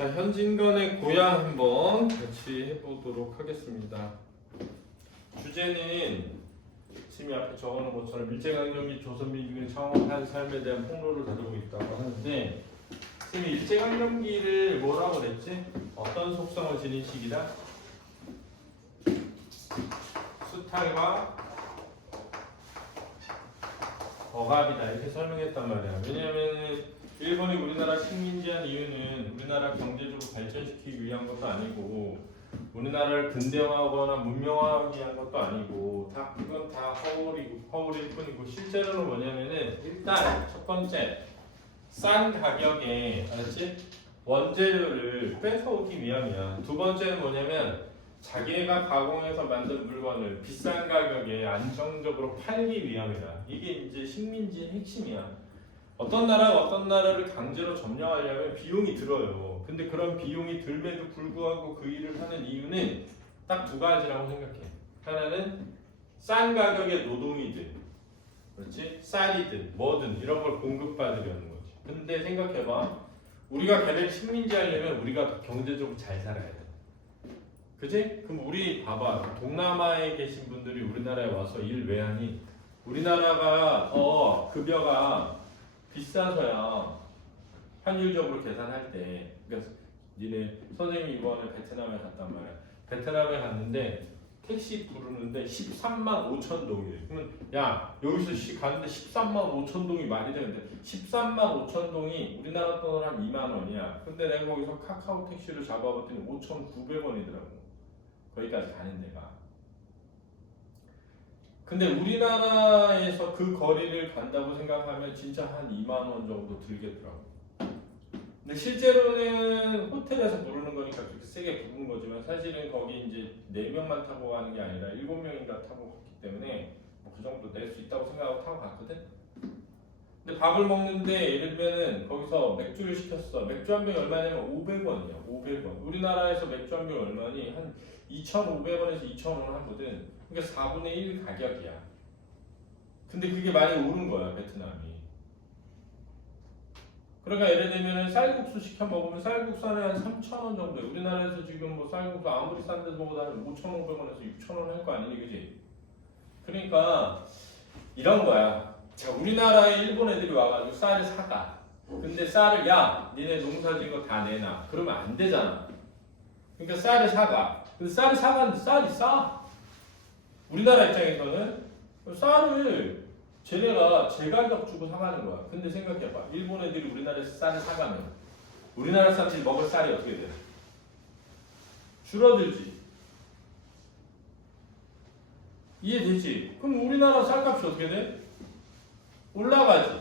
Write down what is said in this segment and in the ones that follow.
자, 현진건의 고향 한번 같이 해보도록 하겠습니다. 주제는 지금 앞에 적어놓은 것처럼 일제강점기 조선민중의 창업한 삶에 대한 폭로를 다루고 있다고 하는데, 지금 일제강점기를 뭐라고 그랬지? 어떤 속성을 지닌 시기다? 수탈과 억압이다 이렇게 설명했단 말이야. 왜냐하면 일본이 우리나라 식민지한 이유는 우리나라 경제적으로 발전시키기 위한 것도 아니고 우리나라를 근대화하거나 문명화하기 위한 것도 아니고 그건 다 허울일 뿐이고, 실제로는 뭐냐면은 일단 첫 번째 싼 가격에, 알았지? 원재료를 뺏어오기 위함이야. 두 번째는 뭐냐면 자기네가 가공해서 만든 물건을 비싼 가격에 안정적으로 팔기 위함이다. 이게 이제 식민지의 핵심이야. 어떤 나라가 어떤 나라를 강제로 점령하려면 비용이 들어요. 근데 그런 비용이 들면도 불구하고 그 일을 하는 이유는 딱 두 가지라고 생각해. 하나는 싼 가격의 노동이든, 그렇지? 쌀이든 뭐든 이런 걸 공급받으려는 거지. 근데 생각해봐. 우리가 걔네를 식민지 하려면 우리가 더 경제적으로 잘 살아야 돼. 그지? 그럼 우리 봐봐. 동남아에 계신 분들이 우리나라에 와서 일 왜 하니? 우리나라가 급여가 비싸서야 환율적으로 계산할 때, 그러니까 니네 선생님이 이번에 베트남에 갔단 말이야. 베트남에 갔는데 택시 부르는데 13만 5천 동이래. 그러면 야 여기서 가는데 13만 5천 동이 말이 되는데 13만 5천 동이 우리나라 돈으로 한 2만 원이야. 근데 내가 거기서 카카오 택시를 잡아봤더니 5,900원이더라고. 거기까지 가는 데가. 근데 우리나라에서 그 거리를 간다고 생각하면 진짜 한 2만 원 정도 들겠더라고. 근데 실제로는 호텔에서 부르는 거니까 그렇게 세게 부른 거지만 사실은 거기 이제 4명만 타고 가는 게 아니라 7명인가 타고 갔기 때문에 뭐 그 정도 낼 수 있다고 생각하고 타고 갔거든. 근데 밥을 먹는데 예를 들면은 거기서 맥주를 시켰어. 맥주 한 병이 얼마냐면 500원이야. 500원. 우리나라에서 맥주 한 병이 얼마니? 한 2,500원에서 2,000원 하거든. 그러니까 4분의 1 가격이야. 근데 그게 많이 오른 거야, 베트남이. 그러니까 예를 들면 쌀국수 시켜 먹으면 쌀국수 하나에 한 3,000원 정도야. 우리나라에서 지금 뭐 쌀국수 아무리 싼 데서 먹어도 한 5,500원에서 6,000원 할 거 아니니, 그지? 그러니까 이런 거야. 자, 우리나라에 일본 애들이 와가지고 쌀을 사가. 근데 쌀을 야, 니네 농사 지은 거 다 내놔. 그러면 안 되잖아. 그러니까 쌀을 사가. 근데 쌀을 사가는데 쌀이 싸. 우리나라 입장에서는 쌀을 쟤네가 제가격 주고 사가는 거야. 근데 생각해봐. 일본 애들이 우리나라에서 쌀을 사가면 우리나라 사람들이 먹을 쌀이 어떻게 돼? 줄어들지. 이해되지? 그럼 우리나라 쌀값이 어떻게 돼? 올라가지.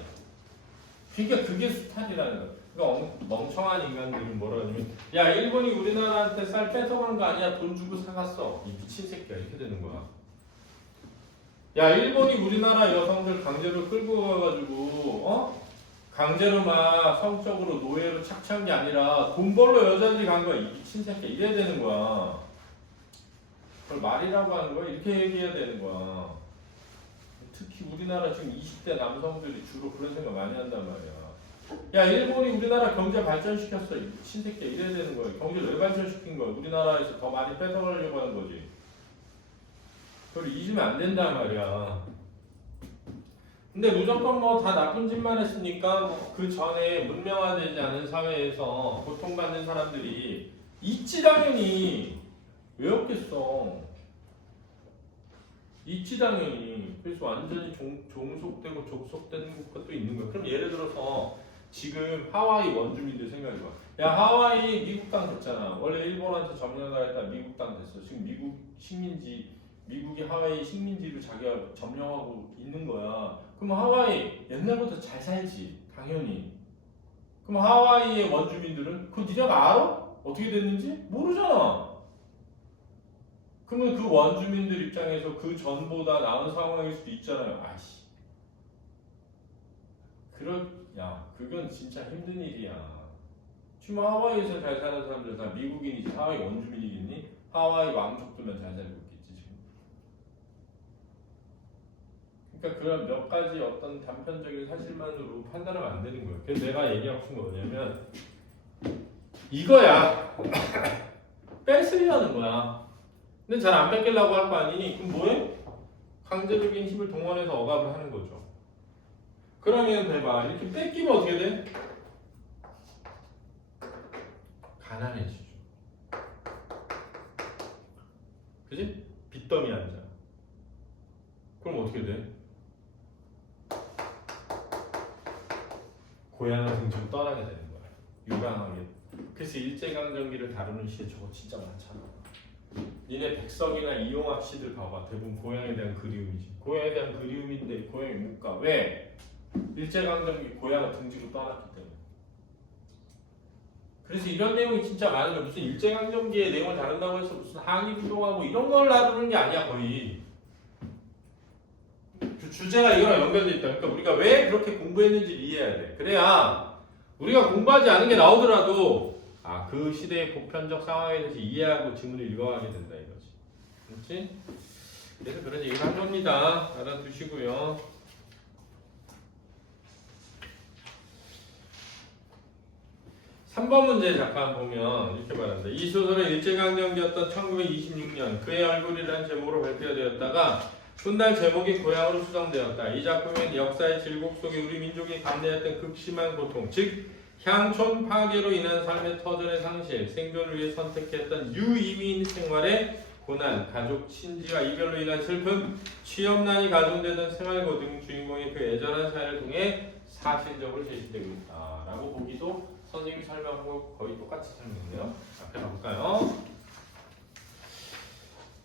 그러니까 그게 수탈이라는 거야. 그러니까 멍청한 인간들은 뭐라 하냐면 야 일본이 우리나라한테 쌀 뺏어가는 거 아니야? 돈 주고 사갔어. 이 미친 새끼야. 이렇게 되는 거야. 야 일본이 우리나라 여성들 강제로 끌고 가가지고 강제로 막 성적으로 노예로 착취한 게 아니라 돈 벌러 여자들이 간 거야. 이 미친 새끼야. 이래야 되는 거야. 그걸 말이라고 하는 거야. 이렇게 얘기해야 되는 거야. 특히 우리나라 지금 20대 남성들이 주로 그런 생각 많이 한단 말이야. 야 일본이 우리나라 경제 발전시켰어. 이 미친 새끼야. 이래야 되는 거야. 경제를 왜 발전시킨 거야? 우리나라에서 더 많이 뺏어가려고 하는 거지. 그걸 잊으면 안 된단 말이야. 근데 무조건 뭐 다 나쁜 짓만 했으니까 그 전에 문명화되지 않은 사회에서 고통받는 사람들이 있지 당연히. 왜 없겠어? 있지 당연히. 그래서 완전히 종속되고 족속되는 것도 있는 거야. 그럼 예를 들어서 지금 하와이 원주민들 생각해봐. 야 하와이 미국 땅 됐잖아. 원래 일본한테 점령하겠다 미국 땅 됐어. 지금 미국이 하와이 식민지를 자기가 점령하고 있는 거야. 그럼 하와이 옛날부터 잘 살지 당연히. 그럼 하와이의 원주민들은 그거 니네가 알아? 어떻게 됐는지? 모르잖아. 그러면 그 원주민들 입장에서 그 전보다 나은 상황일 수도 있잖아요. 아이씨. 그건 진짜 힘든 일이야. 지금 하와이에서 잘 사는 사람들 다 미국인이지 하와이 원주민이겠니? 하와이 왕족들만 잘 살고 있겠지 지금. 그러니까 그런 몇 가지 어떤 단편적인 사실만으로 판단하면 안 되는 거예요. 그래서 내가 얘기하고 싶은 건 뭐냐면 이거야. 뺏으려는 거야. 근데 잘 안 뺏기려고 할 거 아니니? 그럼 뭐해? 강제적인 힘을 동원해서 억압을 하는 거죠. 그러면 대봐. 이렇게 뺏기면 어떻게 돼? 가난해지죠. 그지? 빚더미 앉아. 그럼 어떻게 돼? 고향을 등지고 떠나게 되는 거야. 유방하게. 그래서 일제강점기를 다루는 시에 저거 진짜 많잖아. 니네 백석이나 이용학 씨들 봐봐. 대부분 고향에 대한 그리움이지. 고향에 대한 그리움인데 고향에 못 가. 왜? 일제강점기 고향을 등지고 떠났기 때문에. 그래서 이런 내용이 진짜 많은 거야. 무슨 일제강점기의 내용을 다룬다고 해서 무슨 항일운동하고 이런 걸 다루는 게 아니야 거의. 주제가 이거랑 연결돼 있다. 그러니까 우리가 왜 그렇게 공부했는지를 이해해야 돼. 그래야 우리가 공부하지 않은 게 나오더라도 그 시대의 보편적 상황에 대해서 이해하고 지문을 읽어가게 된다 이거지. 그렇지? 그래서 그런 얘기를 한 겁니다. 알아두시고요. 3번 문제 잠깐 보면 이렇게 말합니다. 이 소설은 일제강점기였던 1926년 그의 얼굴이라는 제목으로 발표되었다가 훗날 제목이 고향으로 수정되었다. 이 작품은 역사의 질곡 속에 우리 민족이 감내했던 극심한 고통, 즉 향촌 파괴로 인한 삶의 터전의 상실, 생존을 위해 선택했던 유이민 생활의 고난, 가족 친지와 이별로 인한 슬픔, 취업난이 가중되던 생활고 등 주인공의 그 애절한 사연을 통해 사실적으로 제시되고 있다. 라고 보기도 선생님이 설명하고 거의 똑같이 설명했네요. 앞에 가볼까요?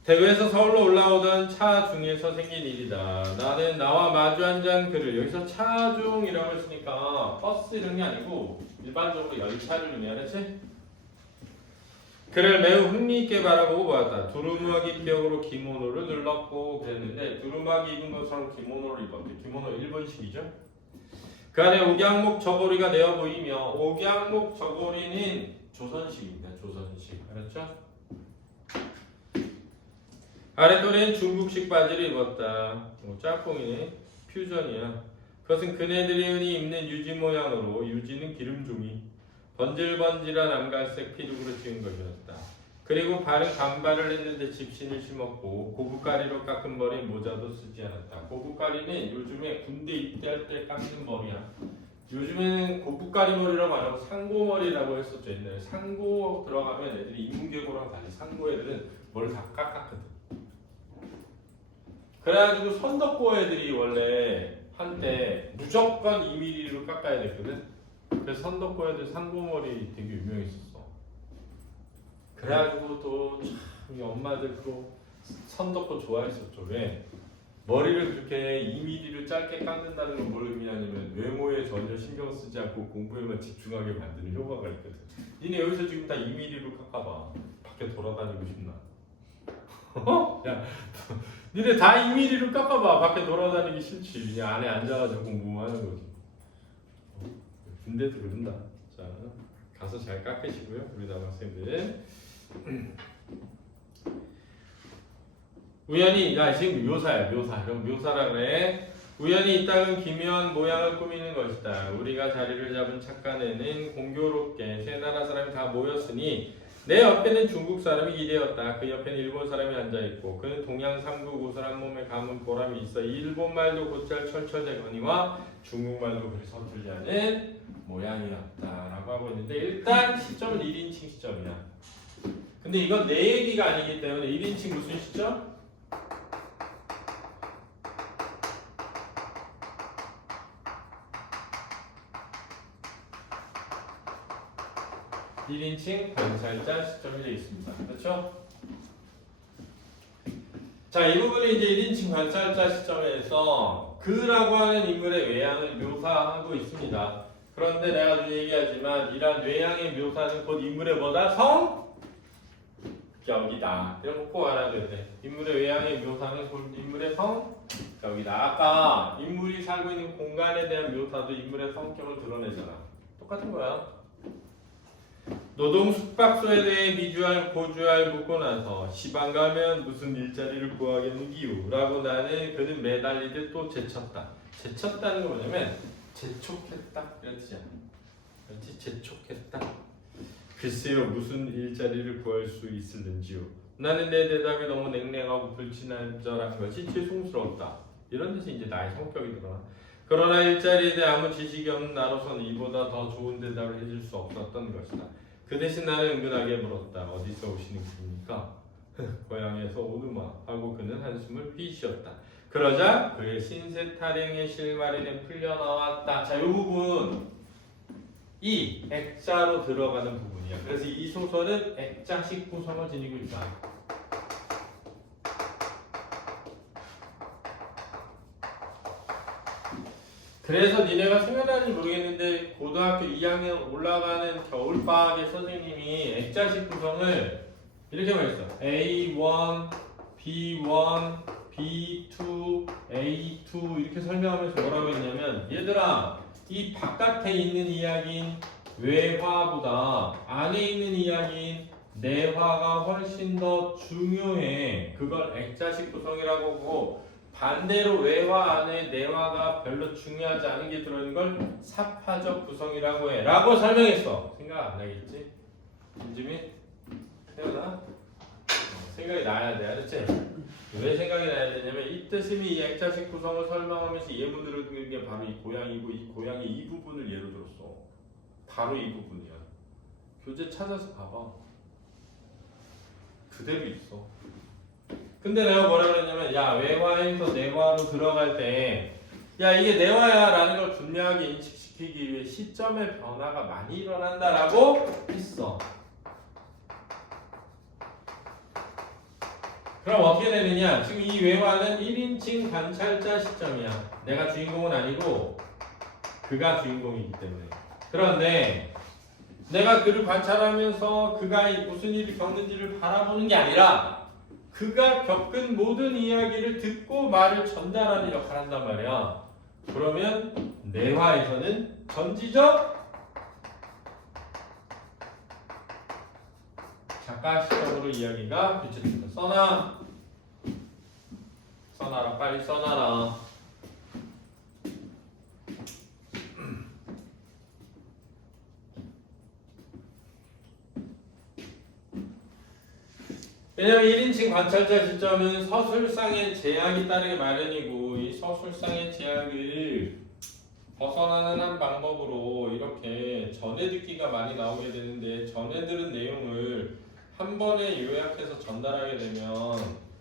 대구에서 서울로 올라오던 차 중에서 생긴 일이다. 나는 나와 마주 앉은 그를, 여기서 차 중이라고 했으니까 버스 이런 게 아니고 일반적으로 열차를 의미하지? 그를 매우 흥미있게 바라보고 보았다. 두루마기 기억으로 기모노를 눌렀고 그랬는데 두루마기 입은 것처럼 기모노를 입었대. 기모노 일본식이죠? 그 안에 옥양목 저고리가 내어 보이며 옥양목 저고리는 조선식입니다. 조선식. 알았죠? 아랫도리는 중국식 바지를 입었다. 짝꿍이네. 퓨전이야. 그것은 그네들이 흔히 입는 유지 모양으로 유지는 기름종이 번질번질한 암갈색 피죽으로 지은 것이었다. 그리고 발은 간발을 했는데 집신을 심었고 고부가리로 깎은 머리에 모자도 쓰지 않았다. 고부가리는 요즘에 군대 입대할 때 깎는 머리야. 요즘에는 고부가리 머리라고 안 하고 상고머리라고 했었죠. 옛날에 상고 들어가면 애들이 인문계고랑 달리 상고 애들은 머리를 다 깎았거든. 그래가지고 선덕고 애들이 원래 한때 무조건 2mm로 깎아야 됐거든. 그래서 선덕고 애들 상고머리 되게 유명했었어. 그래가지고 또 참 우리 엄마들 또 선덕고 좋아했었죠. 왜? 머리를 그렇게 2mm를 짧게 깎는다는 건 뭘 의미하냐면 외모에 전혀 신경 쓰지 않고 공부에만 집중하게 만드는 효과가 있거든. 니네 여기서 지금 다 2mm로 깎아봐. 밖에 돌아다니고 싶나? 야, 니네 다 2mm로 깎아봐. 밖에 돌아다니기 싫지. 그냥 안에 앉아가지고 공부만 하는 거지. 군대도 그런다. 자, 가서 잘 깎으시고요. 우리 남학생들. 우연히, 지금 묘사야, 묘사. 그럼 묘사라 그래. 우연히 이 땅은 기묘한 모양을 꾸미는 것이다. 우리가 자리를 잡은 착간에는 공교롭게 세 나라 사람이 다 모였으니 내 옆에는 중국 사람이 기대었다. 그 옆에는 일본 사람이 앉아있고 그는 동양 삼국 옷을 한 몸에 감은 보람이 있어 일본말도 곧잘 철철대거니와 중국말도 그리 서툴지 않은 모양이었다 라고 하고 있는데 일단 시점은 1인칭 시점이야. 근데 이건 내 얘기가 아니기 때문에 1인칭 무슨 시점? 1인칭 관찰자 시점이 되어 있습니다. 그렇죠? 자, 이 부분이 이제 1인칭 관찰자 시점에서 그라고 하는 인물의 외양을 묘사하고 있습니다. 그런데 내가 늘 얘기하지만 이러한 외양의 묘사는 곧 인물의 뭐다? 성격이다. 이런 거 꼭 알아둬야 돼. 인물의 외양의 묘사는 곧 인물의 성격이다. 아까 인물이 살고 있는 공간에 대한 묘사도 인물의 성격을 드러내잖아. 똑같은 거야. 노동 숙박소에 대해 미주알 고주알 묻고 나서 시방 가면 무슨 일자리를 구하겠는기요 라고 나는 그는 매달리듯 또 제쳤다. 제쳤다는 건 뭐냐면 재촉했다 이런 뜻이야. 그렇지? 재촉했다. 글쎄요, 무슨 일자리를 구할 수 있을는지요. 나는 내 대답이 너무 냉랭하고 불친절한 것이 죄송스러웠다. 이런 데서 이제 나의 성격이 드러나. 그러나 일자리에 대해 아무 지식이 없는 나로서는 이보다 더 좋은 대답을 해줄 수 없었던 것이다. 그 대신 나는 은근하게 물었다. 어디서 오시는 분입니까? 고향에서 오누마 하고 그는 한숨을 휘 쉬었다. 그러자 그의 신세 타령의 실마리는 풀려나왔다. 자, 이 부분 이 액자로 들어가는 부분이야. 그래서 이 소설은 액자식 구성을 지니고 있다. 그래서 니네가 생각나는지 모르겠는데 고등학교 2학년 올라가는 겨울방학에 선생님이 액자식 구성을 이렇게 말했어. A1, B1, B2, A2 이렇게 설명하면서 뭐라고 했냐면 얘들아 이 바깥에 있는 이야기인 외화보다 안에 있는 이야기인 내화가 훨씬 더 중요해. 그걸 액자식 구성이라고 하고 반대로 외화 안에 내화가 별로 중요하지 않은 게 들어있는 걸 사파적 구성이라고 해 라고 설명했어. 생각 안 나겠지? 김지민? 태어나? 생각이 나야 돼. 알았지? 왜 생각이 나야 되냐면 이 뜻임이 이 액자식 구성을 설명하면서 예문들을 드는 게 바로 이 고양이고 이 고양이 이 부분을 예로 들었어. 바로 이 부분이야. 교재 찾아서 봐봐. 그대로 있어. 근데 내가 뭐라 그랬냐면 야 외화에서 내화로 들어갈 때 야 이게 내화야 라는 걸 분명하게 인식시키기 위해 시점의 변화가 많이 일어난다라고 했어. 그럼 어떻게 되느냐? 지금 이 외화는 1인칭 관찰자 시점이야. 내가 주인공은 아니고 그가 주인공이기 때문에. 그런데 내가 그를 관찰하면서 그가 무슨 일을 겪는지를 바라보는 게 아니라 그가 겪은 모든 이야기를 듣고 말을 전달하는 역할을 한단 말이야. 그러면 내화에서는 전지적 작가 시점으로 이야기가 교체된다. 써놔라. 빨리 써놔라. 왜냐면 1인칭 관찰자 시점은 서술상의 제약이 따르게 마련이고 이 서술상의 제약을 벗어나는 한 방법으로 이렇게 전해 듣기가 많이 나오게 되는데 전해 들은 내용을 한 번에 요약해서 전달하게 되면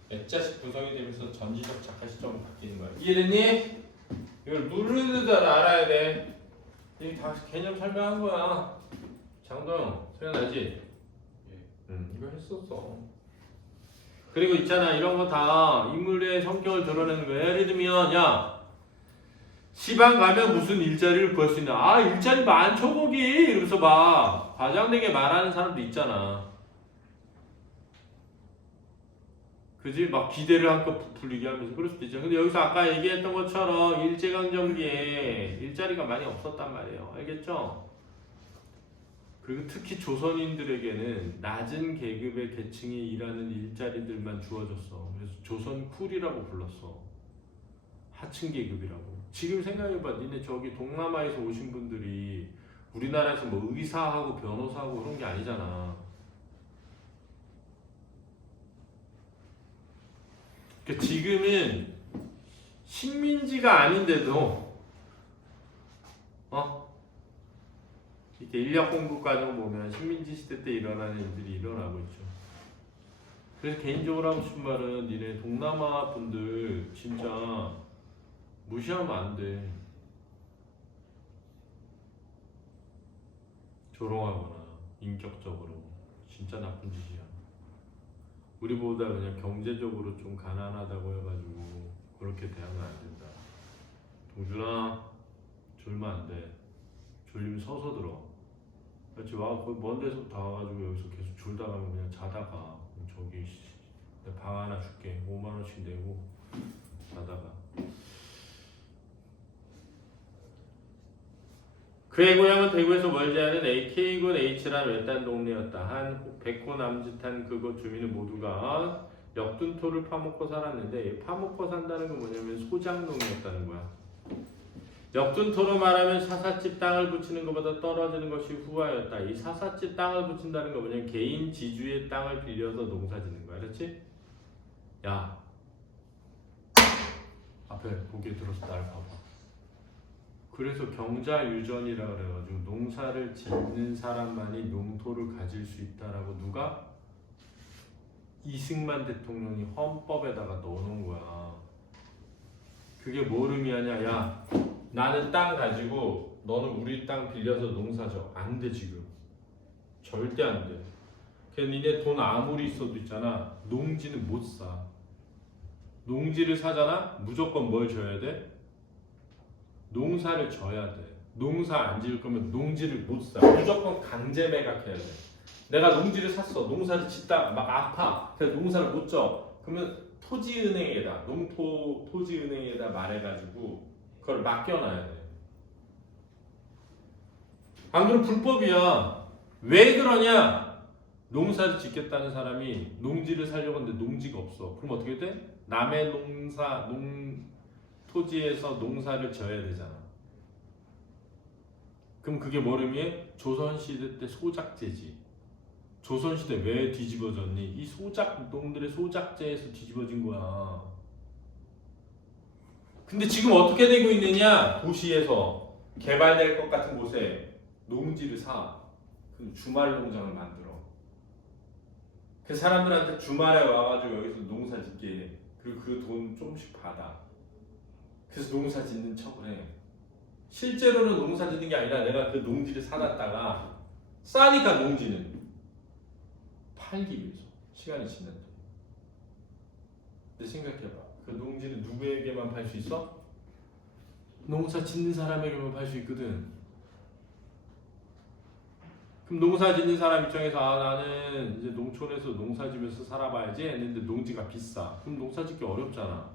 액자식 구성이 되면서 전지적 작가 시점으로 바뀌는 거야. 이해됐니? 이걸 누르듯 알아야 돼. 이게 다 개념 설명한 거야. 장도영 생각나지? 이거 했었어. 그리고 있잖아 이런 거 다 인물의 성격을 드러내는 거야. 예를 들면 야 시방 가면 무슨 일자리를 구할 수 있나? 아 일자리 많죠 거기 이러면서 막 과장되게 말하는 사람도 있잖아. 그지? 막 기대를 한껏 부풀리게 하면서 그럴 수도 있죠. 근데 여기서 아까 얘기했던 것처럼 일제강점기에 일자리가 많이 없었단 말이에요. 알겠죠? 그리고 특히 조선인들에게는 낮은 계급의 계층이 일하는 일자리들만 주어졌어. 그래서 조선쿨이라고 불렀어. 하층 계급이라고. 지금 생각해봐. 니네 저기 동남아에서 오신 분들이 우리나라에서 뭐 의사하고 변호사하고 그런 게 아니잖아. 그러니까 지금은 식민지가 아닌데도 이렇게 인력 공급 과정 보면 식민지 시대 때 일어나는 일들이 일어나고 있죠. 그래서 개인적으로 하고 싶은 말은 니네 동남아 분들 진짜 무시하면 안 돼. 조롱하거나 인격적으로 진짜 나쁜 짓이야. 우리보다 그냥 경제적으로 좀 가난하다고 해가지고 그렇게 대하면 안 된다. 동준아 졸면 안 돼. 졸리면 서서 들어. 그렇지 와 거기 먼 데서 다 와가지고 여기서 계속 졸다 가면 그냥 자다가 저기 내가 방 하나 줄게 5만 원씩 내고 자다가. 그의 고향은 대구에서 멀지 않은 K군 H라는 외딴 동네였다. 한 100호 남짓한 그곳 주민은 모두가 역둔토를 파먹고 살았는데 파먹고 산다는 건 뭐냐면 소장농이었다는 거야. 역준토로 말하면 사사집 땅을 붙이는 것보다 떨어지는 것이 후하였다. 이 사사집 땅을 붙인다는 거 뭐냐면 개인 지주의 땅을 빌려서 농사짓는 거야. 그렇지? 야, 앞에 고개 들어서 날 봐봐. 그래서 경자유전이라 그래가지고 농사를 짓는 사람만이 농토를 가질 수 있다라고 누가? 이승만 대통령이 헌법에다가 넣어놓은 거야. 그게 뭘 의미하냐? 야, 나는 땅 가지고 너는 우리 땅 빌려서 농사져. 안 돼 지금. 절대 안 돼. 그냥 니네 돈 아무리 있어도 있잖아. 농지는 못 사. 농지를 사잖아? 무조건 뭘 줘야 돼? 농사를 져야 돼. 농사 안 지을 거면 농지를 못 사. 무조건 강제 매각해야 돼. 내가 농지를 샀어. 농사를 짓다 막 아파. 그래서 농사를 못 져. 그러면 토지은행에다 토지은행에다 말해가지고 그걸 맡겨놔야 돼. 안 그러면 불법이야. 왜 그러냐? 농사를 짓겠다는 사람이 농지를 살려고 하는데 농지가 없어. 그럼 어떻게 돼? 남의 토지에서 농사를 져야 되잖아. 그럼 그게 뭘 의미해? 조선시대 때 소작제지. 조선시대 왜 뒤집어졌니? 이 놈들의 소작제에서 뒤집어진 거야. 근데 지금 어떻게 되고 있느냐? 도시에서 개발될 것 같은 곳에 농지를 사. 그 주말 농장을 만들어. 그 사람들한테 주말에 와가지고 여기서 농사 짓게 해. 그리고 그 돈 조금씩 받아. 그래서 농사 짓는 척을 해. 실제로는 농사 짓는 게 아니라 내가 그 농지를 사놨다가 싸니까 농지는 팔기 위해서 시간이 지났다. 근데 생각해봐. 그 농지는 누구에게만 팔 수 있어? 농사 짓는 사람에게만 팔 수 있거든. 그럼 농사 짓는 사람 입장에서 나는 이제 농촌에서 농사 지면서 살아봐야지 했는데 농지가 비싸. 그럼 농사 짓기 어렵잖아.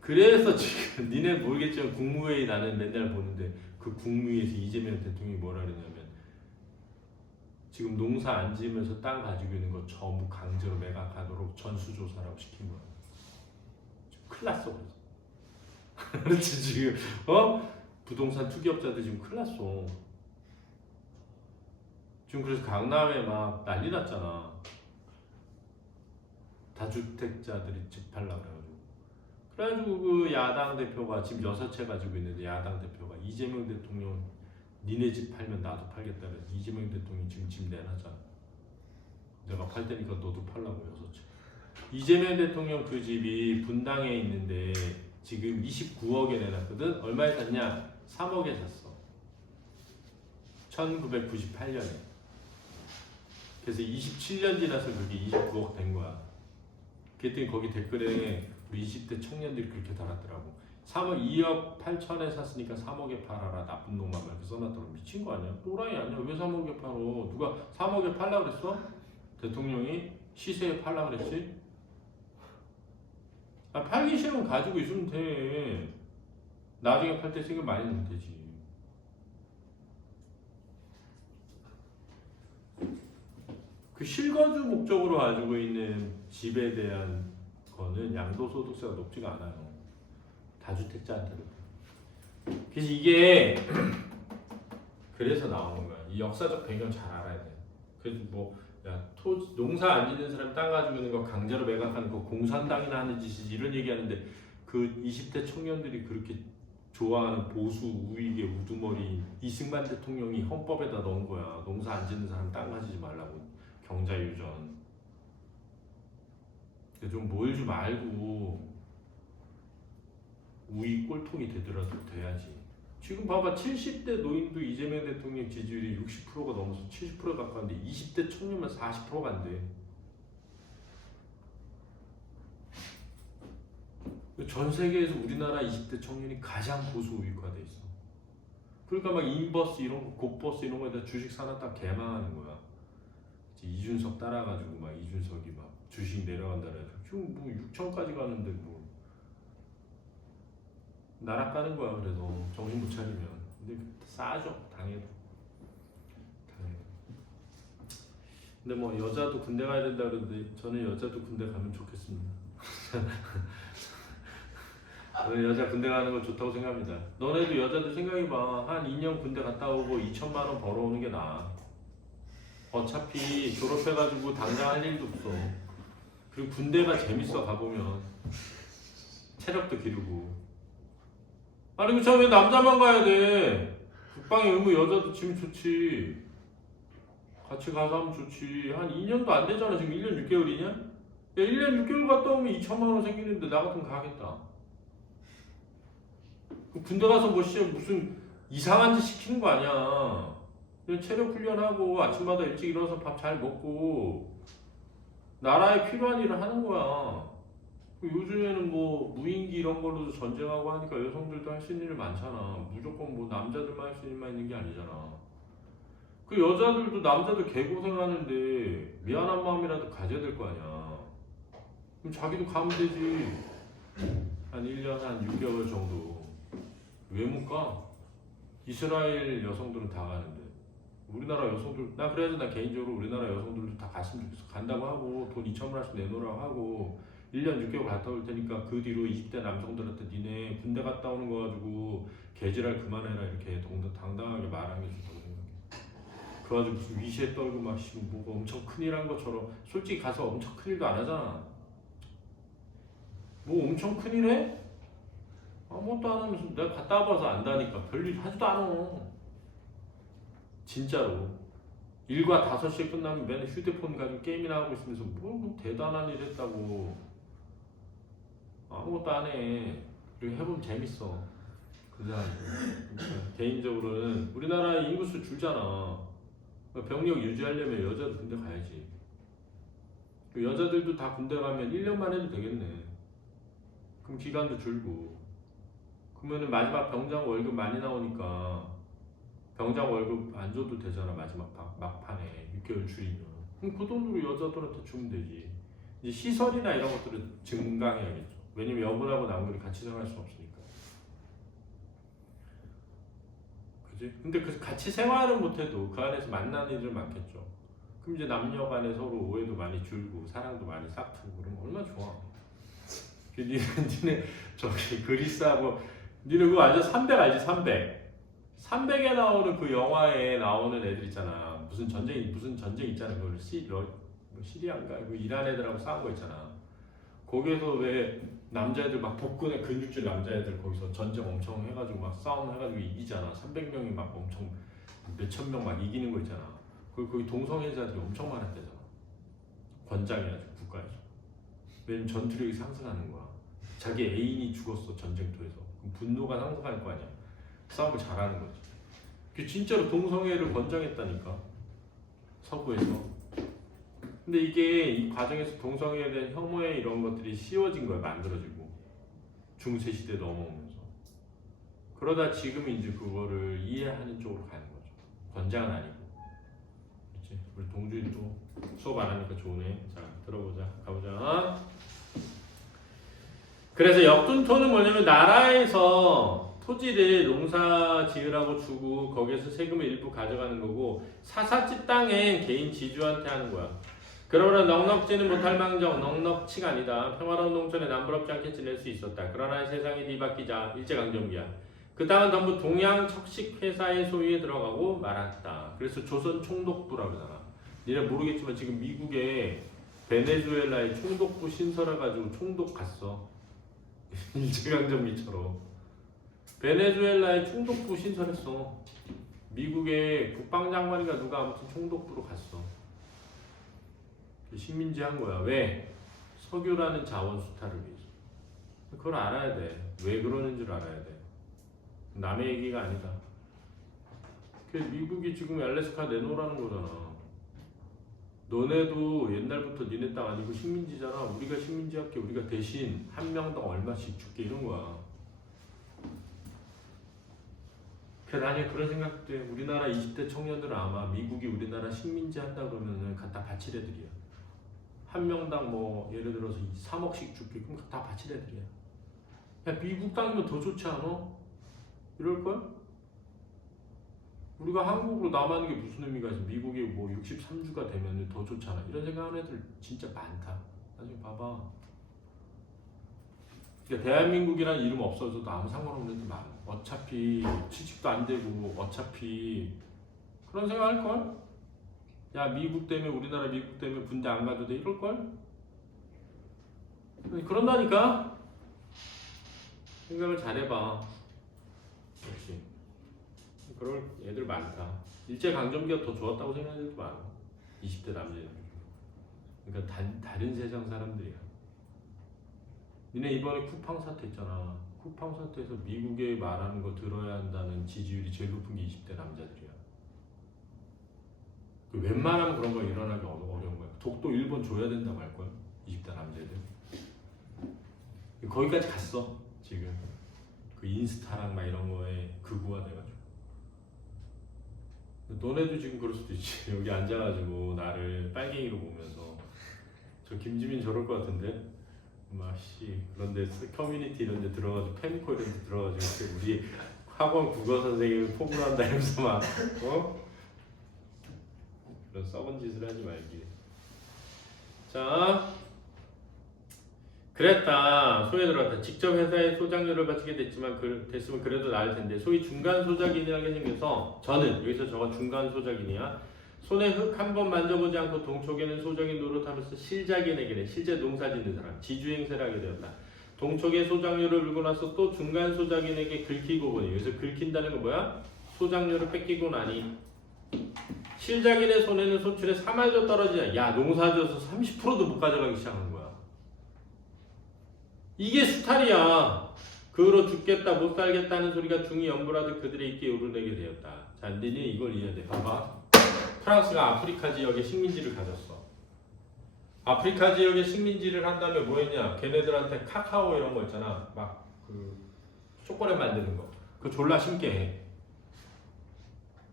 그래서 지금 니네 모르겠지만 국무회의 나는 맨날 보는데 그 국무회의에서 이재명 대통령이 뭐라 그러냐면 지금 농사 안 지으면서 땅 가지고 있는 거 전부 강제로 매각하도록 전수조사라고 시킨 거야. 큰일 났어. 그렇지 지금 부동산 투기업자들 지금 큰일 났어. 지금 그래서 강남에 막 난리 났잖아. 다주택자들이 집 팔려고 그래가지고. 그래가지고 그 야당 대표가 지금 6채 가지고 있는데 야당 대표가 이재명 대통령 니네 집 팔면 나도 팔겠다 그래서 이재명 대통령이 지금 집 내놨잖아. 내가 팔 테니까 너도 팔라고 6채. 이재명 대통령 그 집이 분당에 있는데 지금 29억에 내놨거든. 얼마에 샀냐? 3억에 샀어. 1998년에. 그래서 27년 지나서 그게 29억 된 거야. 그랬더니 거기 댓글에 우리 20대 청년들이 그렇게 달았더라고. 2억 8천에 샀으니까 3억에 팔아라. 나쁜 놈만 이렇게 써놨더라고. 미친 거 아니야? 또라이 아니야? 왜 3억에 팔어? 누가 3억에 팔라 그랬어? 대통령이 시세에 팔라 그랬지? 팔기 싫으면 가지고 있으면 돼. 나중에 팔 때 세금 많이 내면 되지. 그 실거주 목적으로 가지고 있는 집에 대한 거는 양도소득세가 높지가 않아요. 다주택자한테는. 그래서 이게 그래서 나오는 거야. 이 역사적 배경 잘 알아야 돼. 그래서 농사 안 짓는 사람 땅 가지고 있는 거 강제로 매각하는 거 공산당이나 하는 짓이지 이런 얘기하는데 그 20대 청년들이 그렇게 좋아하는 보수 우익의 우두머리 이승만 대통령이 헌법에다 넣은 거야. 농사 안 짓는 사람 땅 가지지 말라고. 경자유전. 좀 몰지 말고 우익 꼴통이 되더라도 돼야지. 지금 봐봐 70대 노인도 이재명 대통령 지지율이 60%가 넘어서 70% 가까운데 20대 청년만 40%가 안 돼. 전 세계에서 우리나라 20대 청년이 가장 보수 우익화돼 있어. 그러니까 막 인버스 이런 거, 고버스 이런 거에다 주식 사놨다 개망하는 거야. 이준석 따라가지고 막 이준석이 막 주식 내려간다 그래서 지금 뭐 6천까지 가는데 뭐 날아가는 거야. 그래서 정신 못 차리면. 근데 싸죠. 당해도. 근데 뭐 여자도 군대 가야 된다 그러는데 저는 여자도 군대 가면 좋겠습니다. 저는 여자 군대 가는 거 좋다고 생각합니다. 너네도 여자들 생각해봐. 한 2년 군대 갔다 오고 2천만 원 벌어오는 게 나아. 어차피 졸업해가지고 당장 할 일도 없어. 그리고 군대가 재밌어 가보면. 체력도 기르고. 아니 그참 왜 남자만 가야 돼? 국방의 의무 여자도 지금 좋지. 같이 가서 하면 좋지. 한 2년도 안 되잖아. 지금 1년 6개월이냐? 야 1년 6개월 갔다 오면 2천만 원 생기는데 나 같으면 가겠다. 군대 가서 뭐 무슨 이상한 짓 시키는 거 아니야. 그냥 체력 훈련하고 아침마다 일찍 일어나서 밥 잘 먹고 나라에 필요한 일을 하는 거야. 요즘에는 뭐 무인기 이런 걸로도 전쟁하고 하니까 여성들도 할 수 있는 일 많잖아. 무조건 뭐 남자들만 할 수 있는 일만 있는 게 아니잖아. 그 여자들도 남자들 개고생하는데 미안한 마음이라도 가져야 될 거 아니야. 그럼 자기도 가면 되지. 한 1년 한 6개월 정도. 왜 못 가? 이스라엘 여성들은 다 가는데 우리나라 여성들 나 그래야지 나 개인적으로 우리나라 여성들도 다 갔으면 좋겠어. 간다고 하고 돈 2천만 원씩 내놓으라고 하고 1년 6개월 갔다 올 테니까 그 뒤로 20대 남성들한테 니네 군대 갔다 오는 거 가지고 개지랄 그만해라 이렇게 당당하게 말하는 게 좋다고 생각해. 그 가지고 무슨 위시에 떨고 막 뭐가 엄청 큰일 한 것처럼 솔직히 가서 엄청 큰일도 안 하잖아. 뭐 엄청 큰일 해? 아무것도 안 하면서 내가 갔다 와봐서 안다니까 별일 하지도 않아. 진짜로. 일과 5시에 끝나면 맨날 휴대폰 가지고 게임이나 하고 있으면서 뭐 대단한 일 했다고. 아무것도 안 해. 그리고 해보면 재밌어. 그 사람 개인적으로는 우리나라 인구수 줄잖아. 병력 유지하려면 여자도 군대 가야지. 여자들도 다 군대 가면 1년만 해도 되겠네. 그럼 기간도 줄고. 그러면은 마지막 병장 월급 많이 나오니까 병장 월급 안 줘도 되잖아. 마지막 막판에 6개월 줄이면. 그럼 그 돈으로 여자들한테 주면 되지. 이제 시설이나 이런 것들을 증강해야겠죠. 왜냐면 여분하고 남들이 같이 생활할 수 없으니까. 그지? 근데 그 같이 생활은 못해도 그 안에서 만나는 일들 많겠죠. 그럼 이제 남녀 간에 서로 오해도 많이 줄고 사랑도 많이 싹트고 그러면 얼마나 좋아. 니네 저기 그리스하고 니네 그거 알죠? 300 알지? 300. 300에 나오는 그 영화에 나오는 애들 있잖아. 무슨 전쟁 있잖아. 그 시리아인가? 그 이란 애들하고 싸운 거 있잖아. 거기에서 왜 남자애들 막 복근에 근육질 남자애들 거기서 전쟁 엄청 해가지고 막 싸움 해가지고 이기잖아. 300명이 막 엄청 몇천 명 막 이기는 거 있잖아. 거기 동성애자들이 엄청 많았대잖아. 권장해가지고 국가에서. 왜냐면 전투력이 상승하는 거야. 자기 애인이 죽었어 전쟁터에서. 그럼 분노가 상승할 거 아니야. 싸움을 잘하는 거지. 그 진짜로 동성애를 권장했다니까. 서구에서. 근데 이게 이 과정에서 동성애에 대한 혐오에 이런 것들이 씌워진 거야. 만들어지고 중세시대 넘어오면서. 그러다 지금 이제 그거를 이해하는 쪽으로 가는 거죠. 권장은 아니고. 그렇지? 우리 동주인도 수업 안 하니까 좋네. 자 들어보자. 가보자. 그래서 역둔토는 뭐냐면 나라에서 토지를 농사 지으라고 주고 거기에서 세금을 일부 가져가는 거고 사사지 땅엔 개인 지주한테 하는 거야. 그러므로 넉넉지는 못할 망정 넉넉치가 아니다. 평화로운 농촌에 남부럽지 않게 지낼 수 있었다. 그러나 세상이 뒤바뀌자 일제강점기야. 그 땅은 전부 동양 척식 회사의 소유에 들어가고 말았다. 그래서 조선 총독부라고 하잖아. 니네 모르겠지만 지금 미국에 베네수엘라에 총독부 신설해가지고 총독 갔어. 일제강점기처럼 베네수엘라에 총독부 신설했어. 미국의 국방장관인가 누가 아무튼 총독부로 갔어. 식민지 한 거야. 왜? 석유라는 자원 수탈을 위해서. 그걸 알아야 돼. 왜 그러는 줄 알아야 돼. 남의 얘기가 아니다. 미국이 지금 알래스카 내놓으라는 거잖아. 너네도 옛날부터 니네 땅 아니고 식민지잖아. 우리가 식민지 할게. 우리가 대신 한 명당 얼마씩 줄게 이런 거야. 그래서 나는 그런 생각도 해. 우리나라 20대 청년들은 아마 미국이 우리나라 식민지 한다 그러면은 갖다 바칠 애들이야. 한 명당 뭐 예를 들어서 3억씩 줄게. 그럼 다 바칠 애들이야. 야 미국 땅이면 더 좋지 않아? 이럴걸? 우리가 한국으로 남아있는 게 무슨 의미가 있어? 미국이 뭐 63주가 되면 더 좋잖아. 이런 생각하는 애들 진짜 많다. 나중에 봐봐. 그러니까 대한민국이라는 이름 없어져도 아무 상관없는 애들 많아. 어차피 취직도 안 되고 어차피 그런 생각할 걸. 야 미국 때문에 우리나라 미국 때문에 군대 안 가도 돼 이럴 걸. 그런다니까. 생각을 잘해봐. 역시 그럴 애들 많다. 일제 강점기가 더 좋았다고 생각하는 애들도 많아. 20대 남자들. 그러니까 다른 세상 사람들이야. 니네 이번에 쿠팡 사태 있잖아. 쿠팡 사태에서 미국의 말하는 거 들어야 한다는 지지율이 제일 높은 게 20대 남자들이야. 웬만하면 그런 거 일어나기 어려운 거야. 독도 일본 줘야 된다고 할 거야. 20대 남자들. 거기까지 갔어 지금. 그 인스타랑 막 이런 거에 극우화돼가지고. 너네도 지금 그럴 수도 있지. 여기 앉아가지고 나를 빨갱이로 보면서 저 김지민 저럴 것 같은데. 막씨 그런데 커뮤니티 이런 데 들어가지고 페미코 이런 데 들어가지고 우리 학원 국어 선생님을 포부한다 이러면서 막 그런 썩은 짓을 하지 말기. 자, 그랬다. 소에 들어갔다. 직접 회사에 소장료를 바치게 됐지만 됐으면 그래도 나을 텐데 소위 중간 소작인이라는 게 생겨서 저는 여기서 저건 중간 소작인이야. 손에 흙 한 번 만져보지 않고 동촉에는 소정이 노릇하면서 실작인에게는 실제 농사짓는 사람 지주행세를 하게 되었다. 동촉에 소장료를 물고 나서 또 중간 소작인에게 긁히고 보니 여기서 긁힌다는 건 뭐야? 소장료를 뺏기고 나니 실작인의 손에는 소출에 3알도 떨어지냐. 야 농사져서 30%도 못 가져가기 시작한 거야. 이게 수탈이야. 그로 죽겠다 못 살겠다는 소리가 중이 연불하듯 그들의 입기에 오르내게 되었다. 자, 근데 이걸 이해해야 돼. 봐봐. 프랑스가 아프리카 지역에 식민지를 가졌어. 아프리카 지역에 식민지를 한 다음에 뭐 했냐? 걔네들한테 카카오 이런 거 있잖아. 막 그 초콜릿 만드는 거. 그거 졸라 신게 해.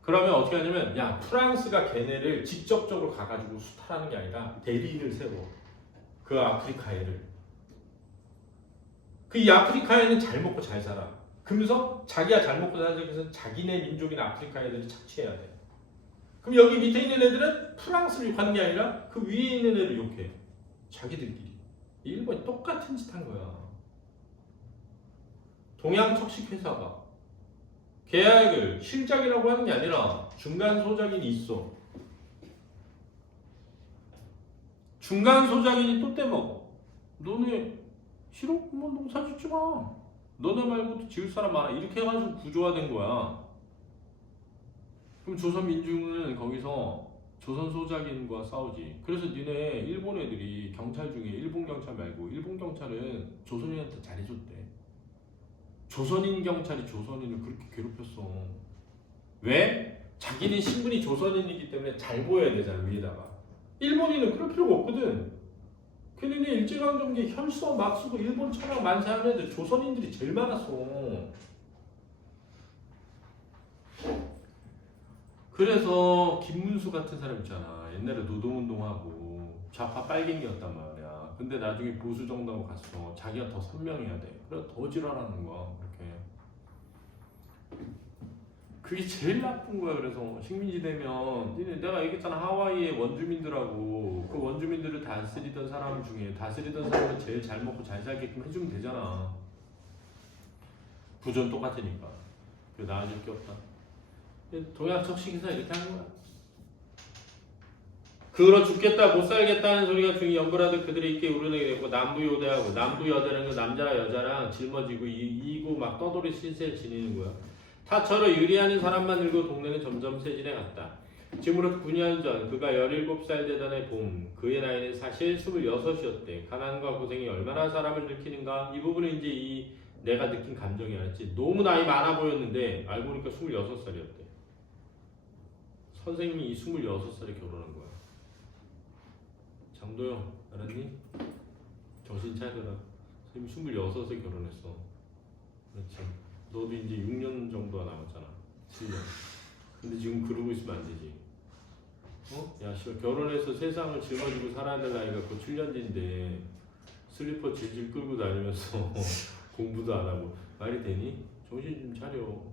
그러면 어떻게 하냐면 야 프랑스가 걔네를 직접적으로 가가지고 수탈하는 게 아니라 대리인을 세워. 그 아프리카애를. 그 이 아프리카애는 잘 먹고 잘 살아. 그러면서 자기가 잘 먹고 살기 위해서 자기네 민족이나 아프리카 애들이 착취해야 돼. 그럼 여기 밑에 있는 애들은 프랑스를 욕하는 게 아니라 그 위에 있는 애를 욕해. 자기들끼리. 일본이 똑같은 짓 한 거야. 동양척식회사가 계약을 실작이라고 하는 게 아니라 중간 소작인이 있어. 중간 소작인이 또 떼먹어. 너네 싫어? 뭐 농사 짓지 마. 너네 말고도 지을 사람 많아. 이렇게 해가지고 구조화된 거야. 그럼 조선민중은 거기서 조선 소작인과 싸우지. 그래서 니네 일본 애들이 경찰 중에 일본 경찰 말고 일본 경찰은 조선인한테 잘해줬대. 조선인 경찰이 조선인을 그렇게 괴롭혔어. 왜? 자기는 신분이 조선인이기 때문에 잘 보여야 되잖아 위에다가. 일본인은 그럴 필요가 없거든. 걔네는 일제강점기 혈서 막 쓰고 일본 천황 만세하는 애들 조선인들이 제일 많았어. 그래서 김문수 같은 사람 있잖아. 옛날에 노동운동하고 좌파 빨갱이였단 말이야. 근데 나중에 보수 정당으로 갔어. 자기가 더 선명해야 돼. 그래 더 지랄하는 거야. 그렇게. 그게 제일 나쁜 거야. 그래서 식민지 되면 내가 얘기했잖아. 하와이의 원주민들하고 그 원주민들을 다스리던 사람 중에 다스리던 사람을 제일 잘 먹고 잘 살게끔 해주면 되잖아. 구조는 똑같으니까. 그래 나아질 게 없다. 동양척식회사 이렇게 하는 거야. 그러 죽겠다 못 살겠다는 소리가 중이 연불하듯 그들의 입게 우러내게 되고 남부여대하고 남부여대라는 건 남자랑 여자랑 짊어지고 이고 막 떠돌이 신세를 지니는 거야. 타처로 유리하는 사람만 늘고 동네는 점점 세진해 갔다. 지금으로부터 9년 전 그가 17살 되던 해 봄 그의 나이는 사실 26이었대. 가난과 고생이 얼마나 사람을 늙히는가. 이 부분은 이제 내가 느낀 감정이 알았지. 너무 나이 많아 보였는데 알고 보니까 26살이었대. 선생님이 이 26살에 결혼한 거야. 장도영 알았니? 정신 차려라. 선생님 26에 결혼했어. 그렇지. 너도 이제 6년 정도가 남았잖아. 7년. 근데 지금 그러고 있으면 안 되지. 야, 결혼해서 세상을 짊어지고 살아야 될 나이가 그 7년 뒤인데 슬리퍼 질질 끌고 다니면서 공부도 안 하고 말이 되니? 정신 좀 차려.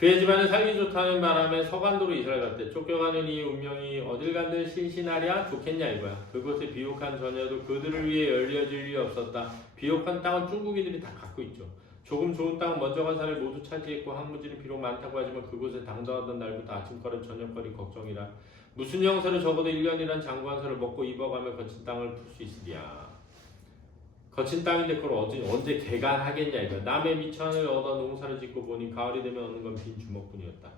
그의 집안은 살기 좋다는 바람에 서간도로 이사를 갔대. 쫓겨가는 이 운명이 어딜 간들 신신하랴 좋겠냐 이거야. 그곳에 비옥한 전야도 그들을 위해 열려질 리 없었다. 비옥한 땅은 중국인들이 다 갖고 있죠. 조금 좋은 땅은 먼저 간 사람이 모두 차지했고 항무지는 비록 많다고 하지만 그곳에 당정하던 날부터 아침거리 저녁거리 걱정이라. 무슨 영세로 적어도 1년이란 장구한서를 먹고 입어가며 거친 땅을 풀 수 있으랴. 거친 땅인데 그걸 언제 개간하겠냐 이거. 남의 미천을 얻어 농사를 짓고 보니 가을이 되면 얻는 건 빈 주먹뿐이었다.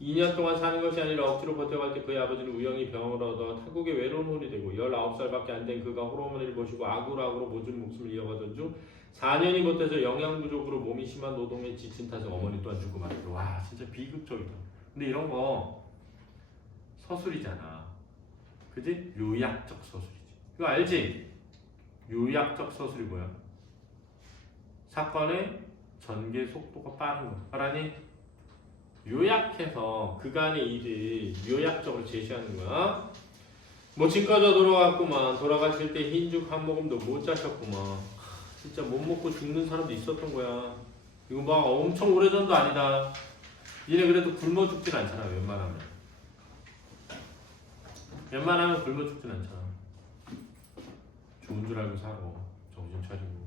2년 동안 사는 것이 아니라 억지로 버텨갈 때 그의 아버지는 우연히 병을 얻어 타국의 외로운 혼이 되고 19살밖에 안 된 그가 홀어머니를 모시고 아구락으로 모진 목숨을 이어가던 중 4년이 못해서 영양 부족으로 몸이 심한 노동에 지친 탓에 어머니 또한 죽고 말았다. 와 진짜 비극적이다. 근데 이런 거 서술이잖아. 그지? 요약적 서술이지. 이거 알지? 요약적 서술이 뭐야? 사건의 전개 속도가 빠른 거. 알아니? 요약해서 그간의 일을 요약적으로 제시하는 거야. 모친 꺼져 돌아갔구만. 돌아가실 때 흰죽 한 모금도 못 자셨구만. 진짜 못 먹고 죽는 사람도 있었던 거야. 이거 막 엄청 오래전도 아니다. 니네 그래도 굶어 죽진 않잖아. 웬만하면 굶어 죽진 않잖아. 좋은 줄 알고 살아. 정신 차리고.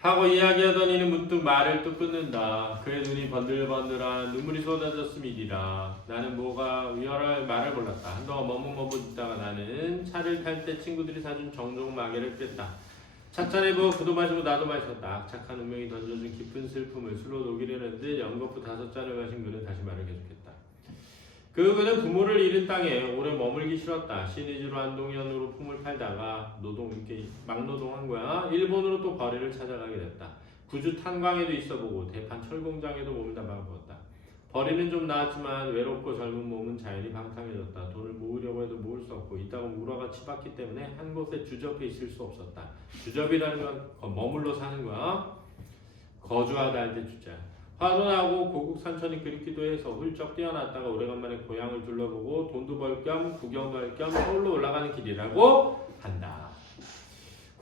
하고 이야기하던 이는 문득 말을 또 끊는다. 그의 눈이 번들번들한 눈물이 쏟아졌음이니라. 나는 뭐가 위험할 말을 몰랐다. 한동안 머뭇머뭇 있다가 나는 차를 탈 때 친구들이 사준 정종 마개를 뺐다. 차차를 부어 그도 마시고 나도 마셨다. 악착한 운명이 던져준 깊은 슬픔을 술로 녹이려는 듯 연거푸 5잔을 마신 그는 다시 말을 계속했다. 그는 부모를 잃은 땅에 오래 머물기 싫었다. 신의주로 안동현으로 품을 팔다가 이렇게 막노동한 거야. 일본으로 또 거리를 찾아가게 됐다. 구주 탄광에도 있어보고 대판 철공장에도 몸을 담아보았다. 벌이는 좀 나았지만 외롭고 젊은 몸은 자연히 방탕해졌다. 돈을 모으려고 해도 모을 수 없고 있다고 물어가 치받기 때문에 한 곳에 주접해 있을 수 없었다. 주접이라는 건 머물러 사는 거야. 거주하다 할 때 주자. 화도나고 고국 산천이 그립기도 해서 훌쩍 뛰어났다가 오래간만에 고향을 둘러보고 돈도 벌 겸 구경도 할 겸 서울로 올라가는 길이라고 한다.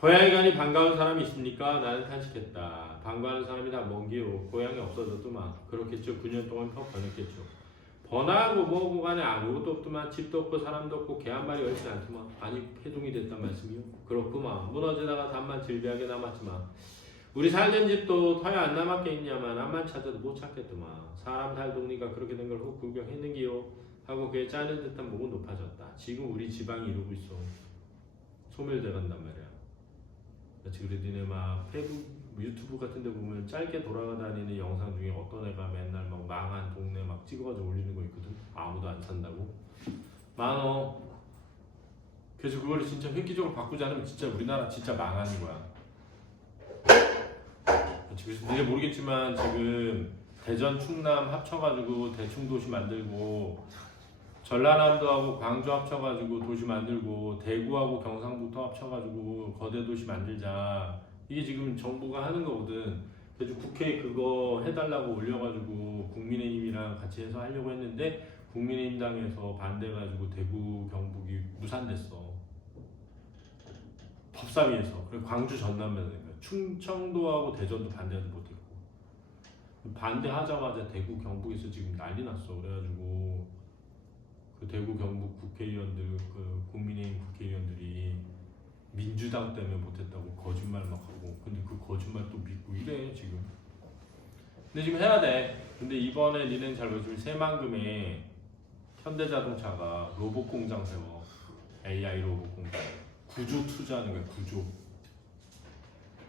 고향에 가니 반가운 사람이 있습니까? 나는 탄식했다. 반가운 사람이 다 먼기요. 고향이 없어졌더만. 그렇겠죠. 9년 동안 퍽 번했겠죠. 번하고 뭐고 간에 아무것도 없더만. 집도 없고 사람도 없고 개 한 마리 얼씬 않더만. 아니 폐동이 됐단 말씀이요? 그렇구만. 무너지다가 담만 질비하게 남았지만 우리 살던 집도 터에 안 남았겠냐만 암만 찾아도 못 찾겠더만. 사람 살 동리가 그렇게 된 걸 혹 구경했는기요? 하고 그의 짜는 듯한 목은 높아졌다. 지금 우리 지방이 이러고 있어. 소멸돼간단 말이야. 그래도 니네 막 페이북 유튜브 같은 데 보면 짧게 돌아다니는 영상 중에 어떤 애가 맨날 막 망한 동네 막 찍어가지고 올리는 거 있거든. 아무도 안 산다고. 많어. 그래서 그거를 진짜 획기적으로 바꾸지 않으면 진짜 우리나라 진짜 망하는 거야. 그래서 니네 모르겠지만 지금 대전 충남 합쳐가지고 대충도시 만들고 전라남도하고 광주 합쳐가지고 도시 만들고 대구하고 경상북도 합쳐가지고 거대 도시 만들자. 이게 지금 정부가 하는 거거든. 그래서 국회에 그거 해달라고 올려가지고 국민의힘이랑 같이 해서 하려고 했는데 국민의힘당에서 반대해가지고 대구 경북이 무산됐어. 법사위에서. 그리고 광주 전남에서 충청도하고 대전도 반대하지 못했고 반대하자마자 대구 경북에서 지금 난리 났어. 그래가지고 그 대구 경북 국회의원들 그 국민의힘 국회의원들이 민주당 때문에 못했다고 거짓말 막 하고 근데 그 거짓말 또 믿고 이래 지금. 근데 지금 해야 돼. 근데 이번에 니네는 잘 모르지만 새만금에 현대자동차가 로봇 공장 세워. AI 로봇 공장. 구조 투자하는 거야. 구조.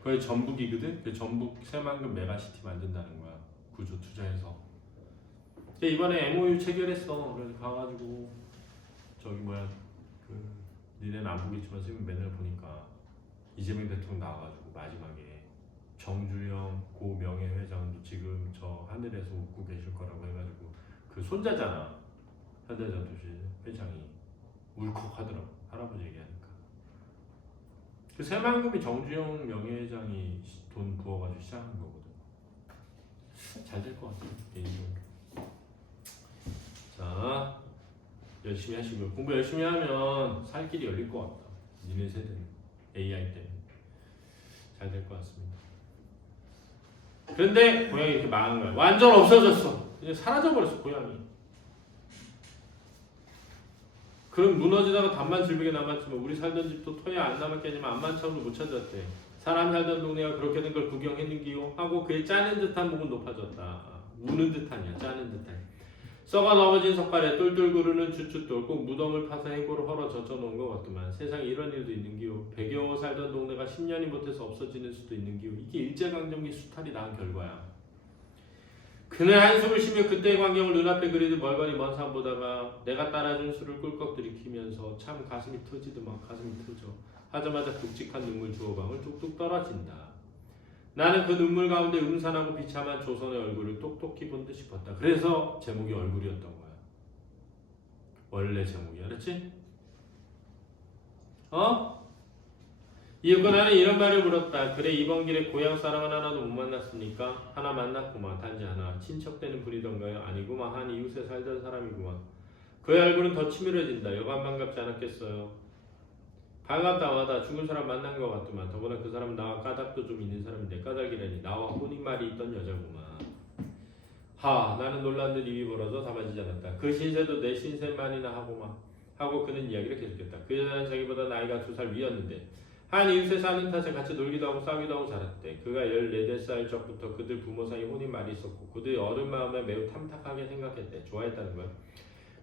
그게 전북이거든. 그 전북 새만금 메가시티 만든다는 거야. 구조 투자해서. 근데 이번에 MOU 체결했어. 그래서 가가지고 저기 뭐야 그 니네는 안 보겠지만 지금 맨날 보니까 이재명 대통령 나와가지고 마지막에 정주영 고 명예회장도 지금 저 하늘에서 웃고 계실 거라고 해가지고 그 손자잖아. 현대자동차 회장이 울컥하더라고. 할아버지 얘기하니까. 그 새만금이 정주영 명예회장이 돈 부어가지고 시작한 거거든. 잘 될 것 같아. 개인적으로. 자, 열심히 하시고요. 공부 열심히 하면 살 길이 열릴 것 같다. 니네 세대는 AI 때문에 잘 될 것 같습니다. 그런데 고향이 이렇게 망한 거야. 완전 없어졌어. 이제 사라져버렸어 고향이. 그럼 무너지다가 단만 질비게 남았지만 우리 살던 집도 토야 안 남았게 아니면 안만참으로 못 찾았대. 사람 살던 동네가 그렇게 된 걸 구경했는기요 하고 그의 짜는 듯한 목은 높아졌다. 우는 듯한이야. 짜는 듯한. 썩어 넘어진 석발에 똘똘 구르는 주춧돌 꼭 무덤을 파서 해고로 헐어 젖어놓은 것 같더만. 세상에 이런 일도 있는기요. 100여 살던 동네가 10년이 못해서 없어지는 수도 있는기요. 이게 일제강점기 수탈이 낳은 결과야. 그는 한숨을 쉬며 그때의 광경을 눈앞에 그리듯 멀거리 먼 산 보다가 내가 따라준 술을 꿀꺽 들이키면서 참 가슴이 터지더만. 가슴이 터져. 하자마자 굵직한 눈물 두 방울 뚝뚝 떨어진다. 나는 그 눈물 가운데 음산하고 비참한 조선의 얼굴을 똑똑히 본 듯 싶었다. 그래서 제목이 얼굴이었던 거야. 원래 제목이. 알았지? 이윽고 나는 이런 말을 물었다. 그래 이번 길에 고향 사람은 하나도 못 만났습니까? 하나 만났구만. 단지 하나. 친척되는 분이던가요? 아니구만. 한 이웃에 살던 사람이구만. 그의 얼굴은 더 치밀어진다. 여간 반갑지 않았겠어요? 반갑다 와다. 죽은 사람 만난 것 같더만. 더구나 그 사람은 나와 까닭도 좀 있는 사람인데 까닭이라니. 나와 혼인말이 있던 여자구만. 하, 나는 놀란 듯 입이 벌어져 담아지지 않았다. 그 신세도 내 신세만이나 하고만. 하고 그는 이야기를 계속했다. 그 여자는 자기보다 나이가 2살 위였는데 한 이웃에 사는 탓에 같이 놀기도 하고 싸우기도 하고 자랐대. 그가 14살 적부터 그들 부모 사이 혼인말이 있었고 그들의 어른 마음에 매우 탐탁하게 생각했대. 좋아했다는 거야.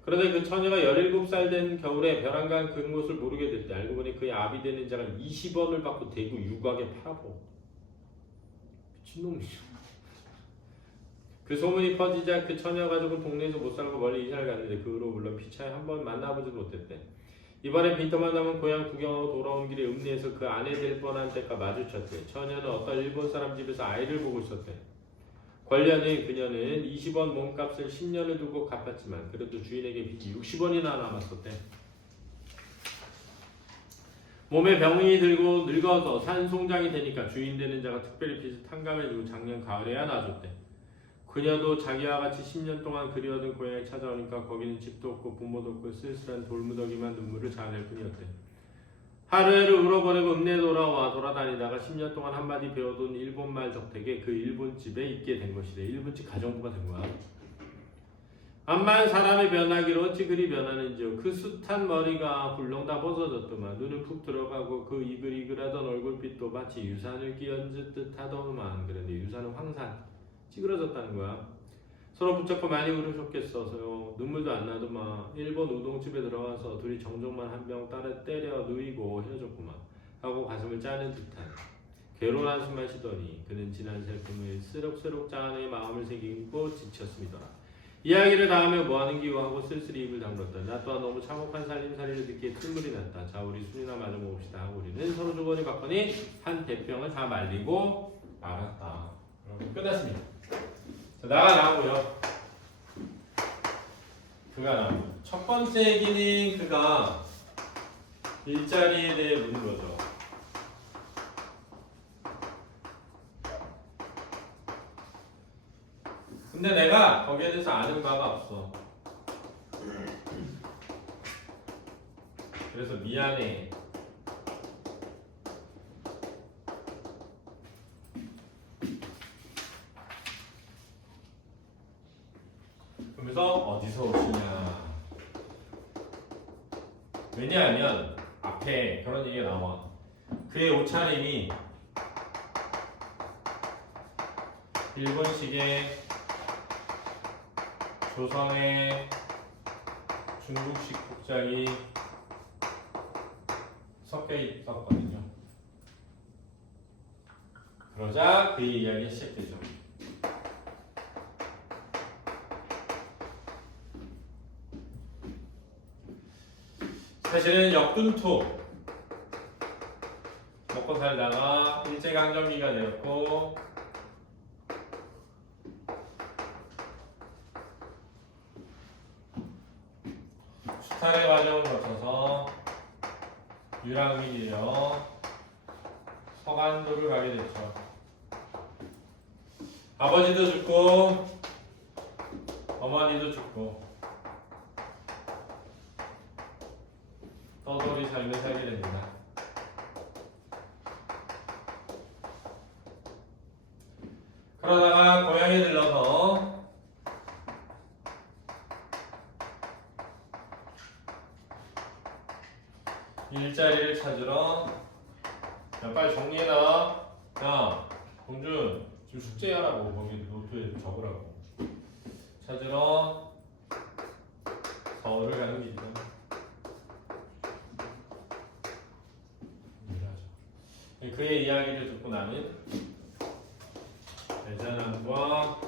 그런데 그 처녀가 17살 된 겨울에 벼랑간 그곳을 모르게 됐대. 알고 보니 그의 아비 되는 자가 20원을 받고 대구 유곽에 팔아보. 미친놈이죠. 그 소문이 퍼지자 그 처녀 가족은 동네에서 못 살고 멀리 이사를 갔는데 그 후로 물론 피차에 한번 만나보지도 못했대. 이번에 빈터만 남은 고향 구경하고 돌아온 길에 읍내에서 그 아내 될 뻔한 때가 마주쳤대. 처녀는 어떤 일본 사람 집에서 아이를 보고 있었대. 관련해 그녀는 20원 몸값을 10년을 두고 갚았지만 그래도 주인에게 빚이 60원이나 남았었대. 몸에 병이 들고 늙어서 산송장이 되니까 주인 되는 자가 특별히 빚을 탕감해주고 작년 가을에야 놔줬대. 그녀도 자기와 같이 10년 동안 그리워둔 고향에 찾아오니까 거기는 집도 없고 부모도 없고 쓸쓸한 돌무더기만 눈물을 자아낼 뿐이었대. 하루를 울어보내고 읍내에 돌아다니다가 10년 동안 한마디 배워둔 일본말 덕택에 그 일본집에 있게 된 것이래. 일본집 가정부가 된 거야. 암만 사람이 변하기로 어찌 그리 변하는지요. 그 숱한 머리가 훌렁 다 벗어졌더만. 눈은 푹 들어가고 그 이글이글하던 얼굴빛도 마치 유산을 끼얹은 듯하더만. 그런데 유산은 황산 찌그러졌다는 거야. 서로 붙잡고 많이 울으셨겠어서요. 눈물도 안 나더만. 일본 우동집에 들어가서 둘이 정적만 한 병 따라 때려 누이고 헤어졌구만. 하고 가슴을 짜는 듯한 괴로운 한숨만 쉬더니 그는 지난 슬픔을 쓰록쓰록 짜내 마음을 새기고 지쳤음이더라. 이야기를 다 하며 뭐하는 기요 하고 쓸쓸히 입을 다물었다. 나 또한 너무 참혹한 살림살이를 듣기에 틈물이 났다. 자 우리 술이나 마저 먹읍시다 하고 우리는 서로 주거니 받거니 한 대병을 다 말리고 말았다. 끝났습니다. 자, 나오고요. 그가 나오고 첫 번째 얘기는 그가 일자리에 대해 묻는 거죠. 근데 내가 거기에 대해서 아는 바가 없어. 그래서 미안해. 그래서 어디서 오시냐. 왜냐하면 앞에 그런 얘기가 나와. 그의 옷차림이 일본식의 조선의 중국식 복장이 섞여 있었거든요. 그러자 그 이야기 시작되죠. 사실은 역둔투 먹고 살다가 일제강점기가 되었고 수탈의 과정을 거쳐서 유랑민이며 서간도를 가게 됐죠. 아버지도 죽고 어머니도 죽고 떠돌이 삶을 살게 됩니다. 그러다가 고향에 들러서 일자리를 찾으러. 야, 빨리 정리해놔. 야, 공준 지금 숙제하라고. 거기 노트에 적으라고. 찾으러 서울을 가는 길이다. 그의 이야기를 듣고 나는 애잔함과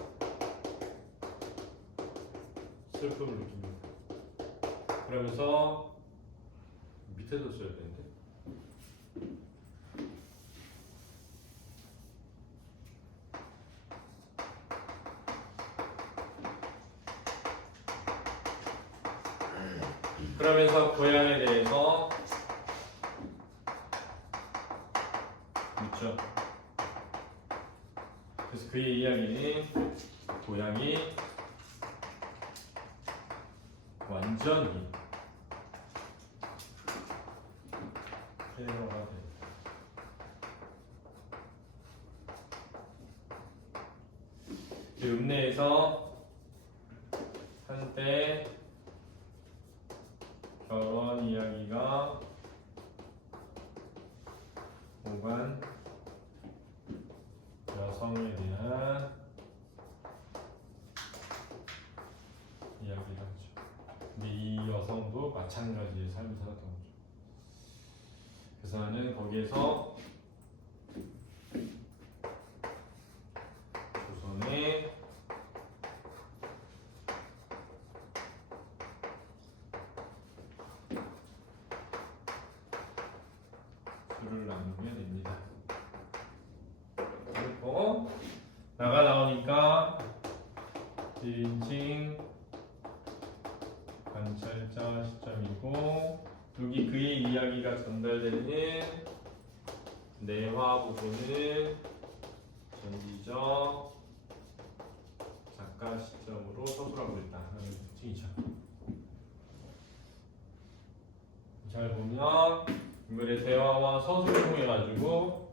슬픔을 느낍니다. 그러면서 밑에도 써야 되는데. 그러면서 고향에 대해서 묻죠. 그래서 그의 이야기는 고향이 완전히 폐허가 된다. 그 읍내에서 한때 결혼 이야기가 오간 여성에 대한 이야기를 하죠. 근데 이 여성도 마찬가지의 삶을 살았던 거죠. 그래서 나는 거기에서 조선의 술을 나누게 됩니다. 그리고 나가 나오니까 1인칭 관찰자 시점이고, 여기 그의 이야기가 전달되는 내화 부분은 전지적 작가 시점으로 서술하고 있다 하는 특징이죠. 잘 보면 인물의 대화와 서술을 통해 가지고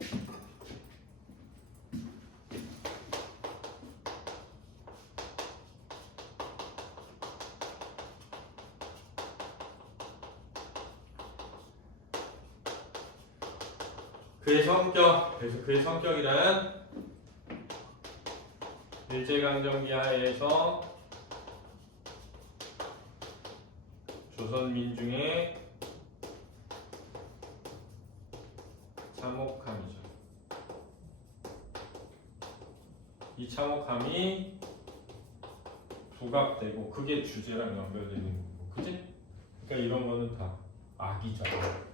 그의 성격, 그래서 그의 성격이란 일제강점기 하에서 조선민중의 참혹함이죠. 이 참혹함이 부각되고 그게 주제랑 연결되는 거고, 그지? 그러니까 이런 거는 다 악이죠.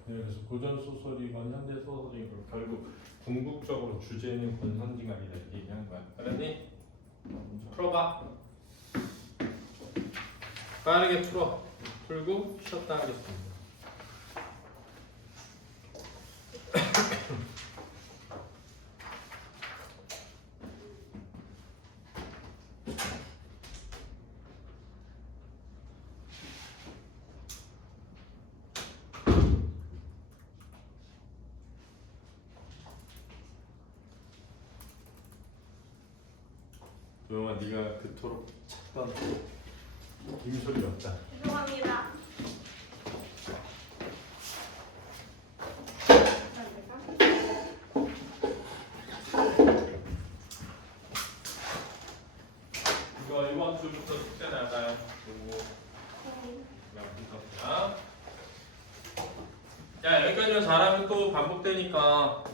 그래서 고전 소설이건 현대 소설이건 결국 궁극적으로 주제는 권선징악이다 이렇게 얘기하는 거야. 알았니? 풀어봐. 빠르게 풀어. 풀고 쉬었다 하겠습니다. 조용아, 네가 그토록 찾던 임소리가 없다. 죄송합니다. 이거 이번 주부터 숙제 나가요. 그리고 야, 여기까지만 잘하면 또 반복되니까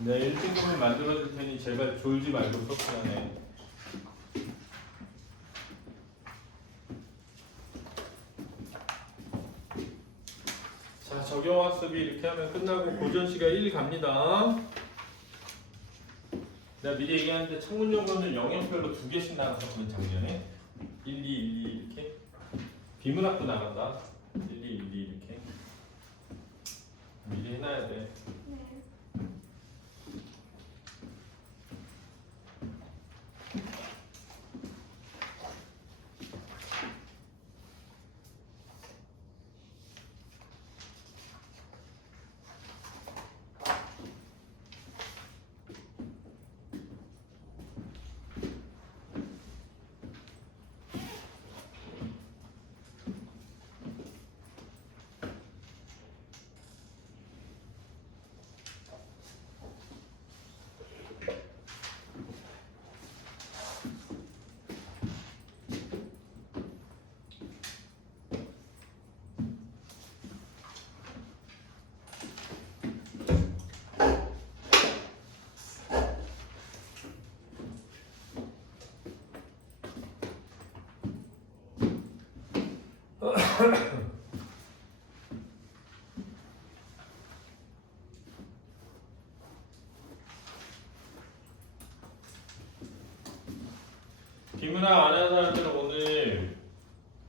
내 1등급을 만들어줄 테니 제발 졸지 말고 수업 시간에. 자, 적용학습이 이렇게 하면 끝나고 고전시가 1 갑니다. 내가 미리 얘기하는데 창문용어는 영역별로 2개씩 나갔었거든 작년에. 1, 2, 1, 2 이렇게. 비문학도 나간다. 1, 2, 1, 2 이렇게. 미리 해놔야 돼. 비문학 안 하는 사람들은 오늘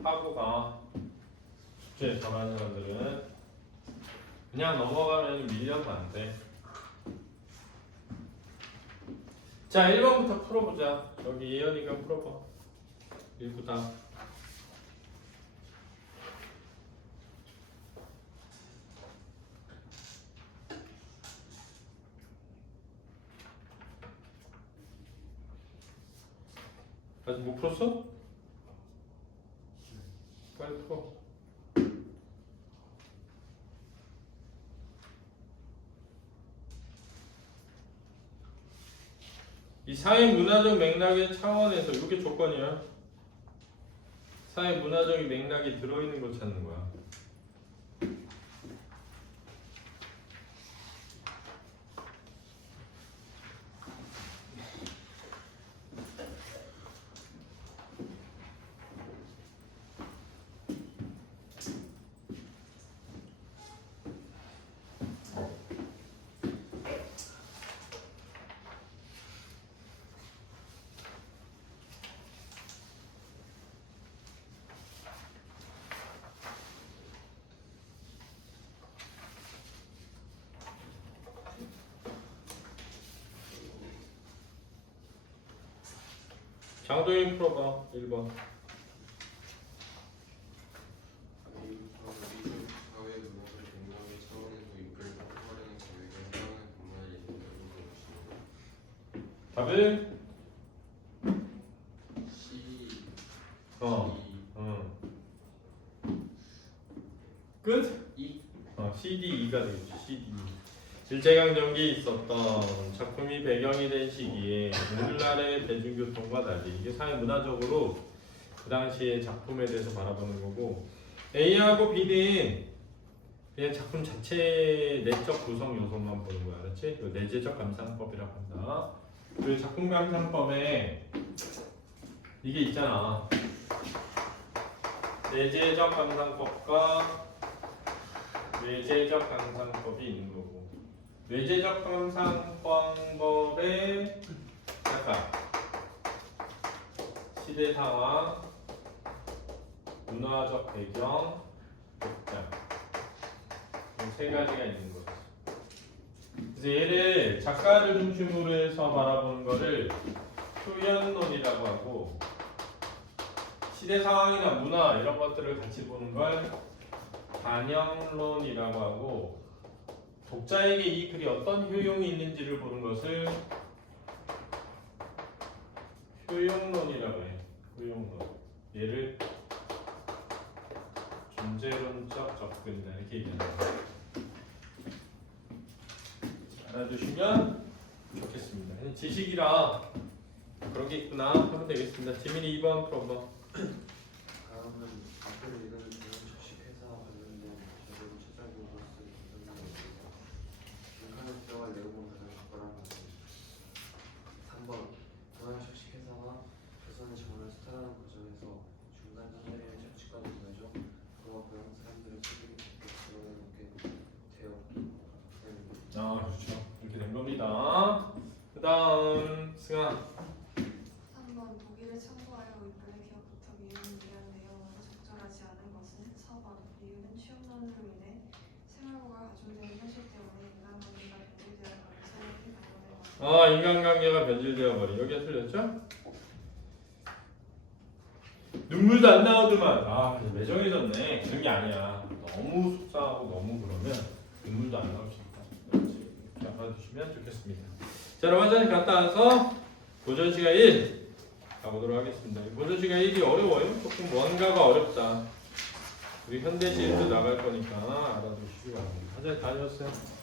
하고 가. 숙제 잘하는 사람들은 그냥 넘어가면 밀려서 안 돼. 자, 1번부터 풀어보자. 여기 예언이가 풀어봐. 1부다. 아직 못 풀었어? 빨리 풀어. 이 사회 문화적 맥락의 차원에서 이게 조건이야. 사회 문화적인 맥락이 들어있는 걸 찾는 거야. 장도인 풀어봐. 1번. 사회 문화적 맥락의 차원에서 이끌고 활용해서 외교상의 본문을 이루는 것입니다. 답은? C, 끝? E. CD2가 되겠지. CD. 일제강점기 있었던 작품이 배경이 된 시기에 오늘날의 대중교통과 달리 이게 사회 문화적으로 그 당시의 작품에 대해서 바라보는 거고, A하고 B는 그냥 작품 자체 내적 구성 요소만 보는 거야. 알았지? 이거 내재적 감상법이라고 한다. 그 작품 감상법에 이게 있잖아. 내재적 감상법과 외재적 감상법이 있는 거고, 외재적 감상법의 약간 시대 상황, 문화적 배경, 극장 이 세 가지가 있는 거죠. 그래서 얘를 작가를 중심으로 해서 바라보는 거를 표현론이라고 하고, 시대 상황이나 문화 이런 것들을 같이 보는 걸 반영론이라고 하고, 독자에게 이 글이 어떤 효용이 있는지를 보는 것을 효용론이라고 해. 효용론. 얘를 존재론적 접근이다 이렇게 얘기하는 거예요. 알아두시면 좋겠습니다. 그냥 지식이라 그런 게 있구나 하면 되겠습니다. 지민이 2번 풀어봐. 다음은 앞으로 이르는 주식회사와 관련된 자료를 찾아보고 쓰기 기능입니다. 인터넷과 레고몬드를 적발한 것입니다. 3번 전환식식회사와 조선의 정원을 스타라는 과정에서 중간 단계의 착취가 되면서 그와 고향 사람들의 소득이 드러내게 되었기 때문입니다. 그렇죠. 이렇게 된 겁니다. 그 다음 승아. 3번 보기를 참고하여 이끌의 기억부터 미루는 위한 내용으로 적절하지 않은 것은 4번 이유는 취업난으로 인해 생활고가 가중되는 현실 때문에 인간관계가 변질되어 버린 사회의 방법을 인간관계가 변질되어 버린. 여기가 틀렸죠? 눈물도 안 나오더만. 이제 매정해졌네. 그런 게 아니야. 너무 속상하고 너무 그러면 눈물도 안 나올 수 있다. 그렇지. 이렇게 알아두시면 좋겠습니다. 자, 여러분 화장실 갔다 와서 고전 시간 1 가보도록 하겠습니다. 고전 시간 1이 어려워요. 조금 뭔가가 어렵다. 우리 현대시에도 나갈 거니까 알아두시기 바랍니다. 화장실 다녀오세요.